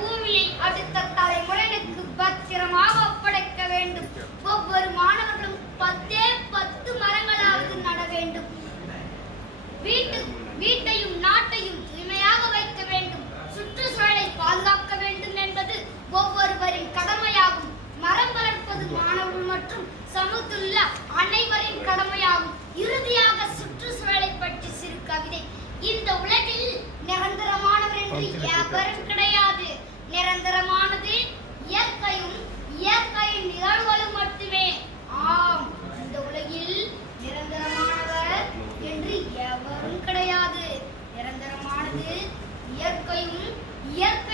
பூமியை அடுத்த தலைமுறைக்கு பத்திரமாக ஒப்படைக்க வேண்டும். ஒவ்வொரு மாணவர்களும் 10 மரங்களாவது நட வேண்டும். வீட்டையும் நாட்டையும் தூய்மையாக வைக்க வேண்டும். சுற்றுச்சூழலை பாதுகாக்க வேண்டும் என்பது ஒவ்வொருவரின் கடமையாகும். மரம் வளர்ப்பது மாணவர்கள் மற்றும் சமூகத்துள்ள அனைவரின் கடமையாகும். இறுதியாக சுற்றுச்சூழலை பற்றி சிறு கவிதை. இந்த உலகில் நிரந்தரமானவர் என்று எவரும் கிடையாது. நிரந்தரமானது இயற்கையும் இயற்கையின் நிகழ்வுகளும் மட்டுமே. ஆம், இந்த உலகில் நிரந்தரமானவர் என்று எவரும் கிடையாது. நிரந்தரமானது இயற்கையும் இயற்கை